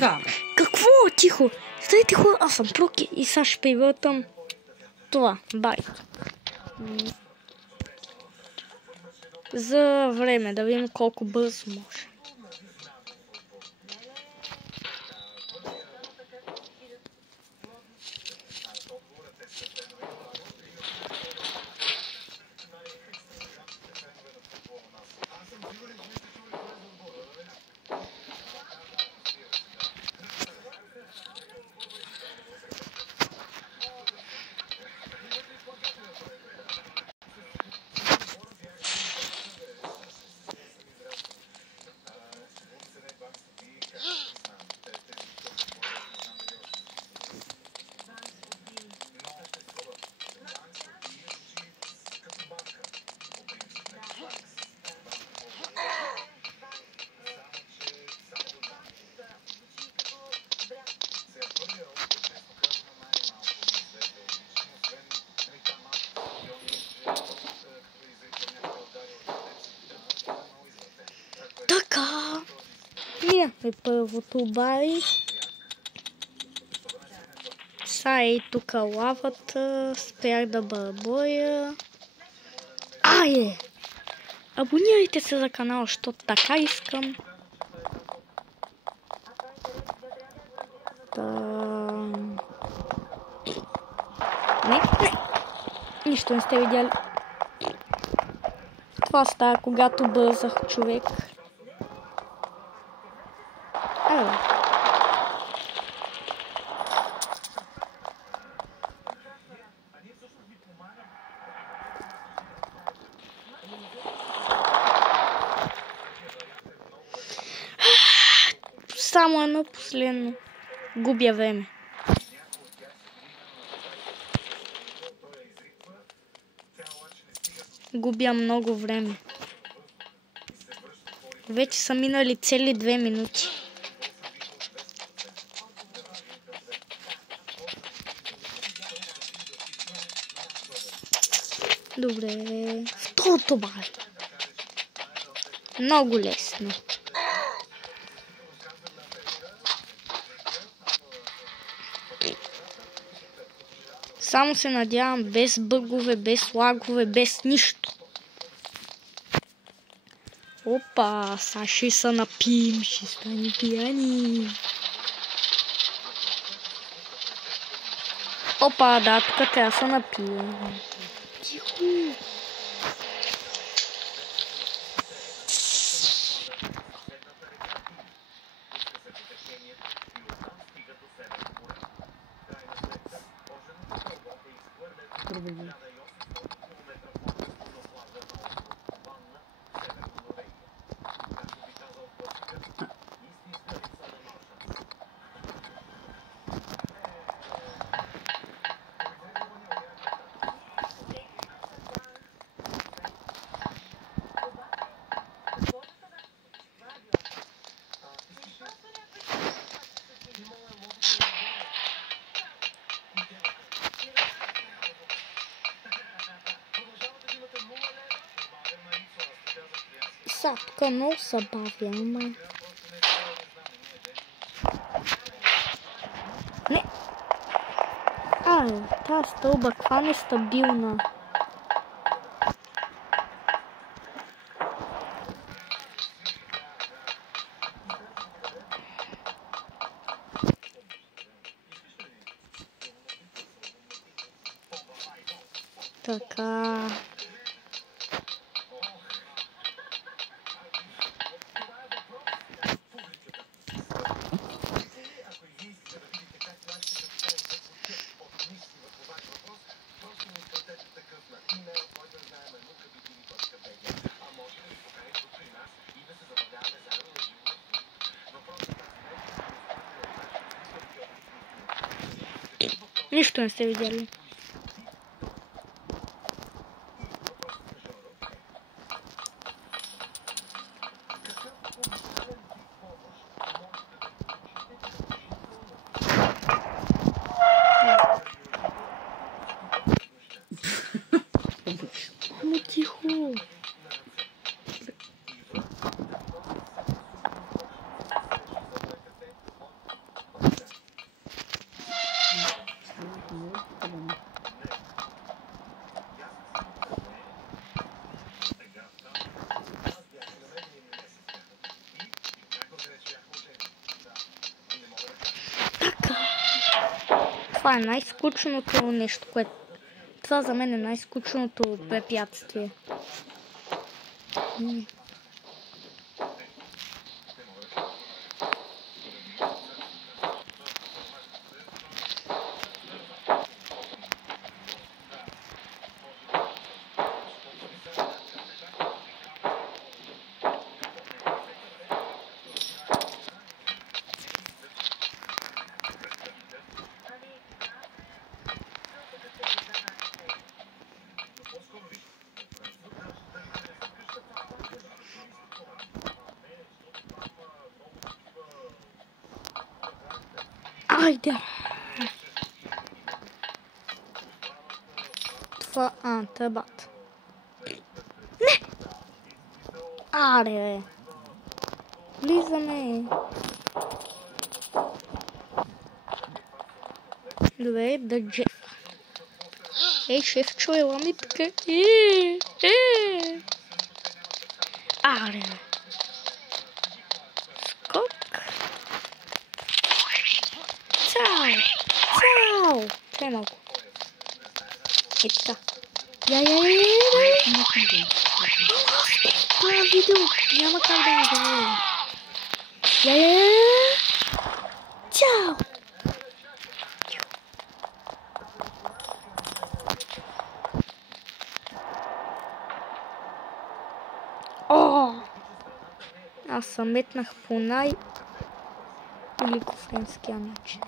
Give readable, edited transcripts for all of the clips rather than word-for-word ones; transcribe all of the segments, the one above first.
Да. Какво? Тихо! Стой тихо, аз съм проки и сега ще превъртам това. Бай. За време, да видим колко бързо може. Така. Минахме първото бари. Са и тук лавата. Спрях да бърбоя. Айде! Абонирайте се за канала, защото така искам. Не. Нищо не сте видяли. Това става, когато бързах, човек. Само едно последно. Губя време. Губя много време. Вече са минали цели 2 минути. Добре. Второто бари. Много лесно. Само се надявам без бъгове, без лагове, без нищо. Опа, сега ще се напием, ще стане пияни. Опа, да, тук трябва да се напием. Тихо. Сега тук много се бавя, ама... Не! Тази стълба, каква нестабилна. Така... Нищо не сте видяли. Ну тихо. Това е най-скучното нещо, което... Това за мен е най-скучното препятствие. Айде! Това... тъбат. Не! Аре! Влизаме! Добре, да Джеф. Ей, шеф, чуела ми така. Аре! Скок! Чао! Чао! Чай малко. Е така. Това видео няма как да не говорим. Чао! Аз се метнах по великофренския начин.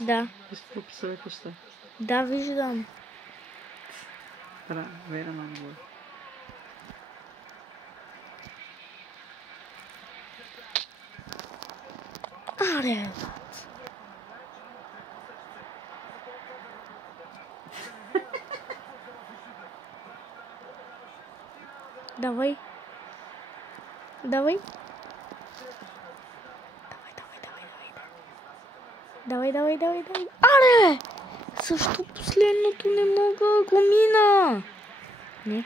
Да. Да, виждам. Вера на него. Аре! Давай. Давай. Давай. Аре! Защо последното не мога го мина? Не.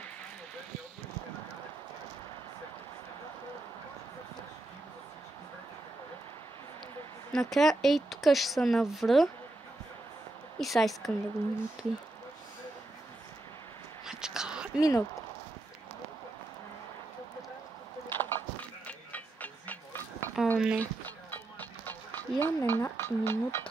Накрая, ей, тук ще се навра. И сега искам да го мина той. Мачка, минал го. О, не. Имам една минута.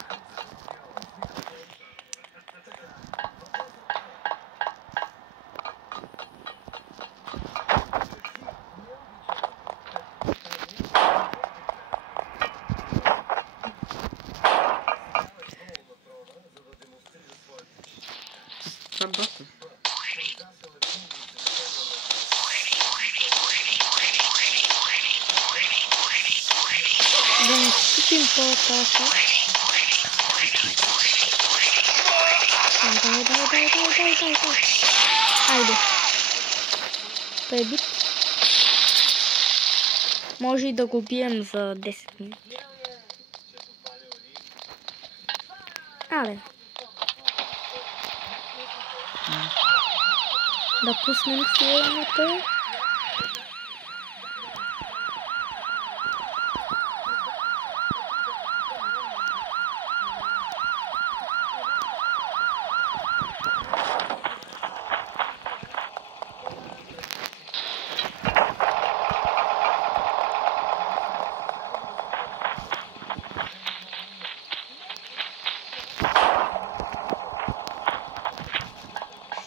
Да не купим по-така. Давай. Айде. Пребит. Може и да го бием за 10 минути. Аре. Да пуснем сирената.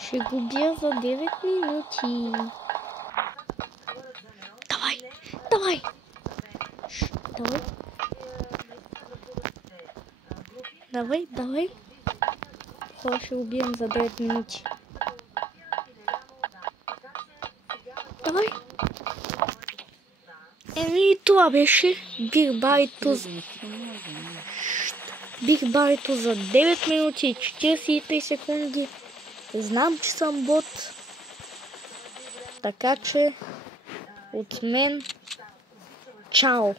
Ще го бия за 9 минути. Давай. Давай. Това ще убием за 9 минути. Давай. Еми, това беше Биг Барито за 9 минути и 43 секунди. Знам, че съм бот. Така че от мен чао.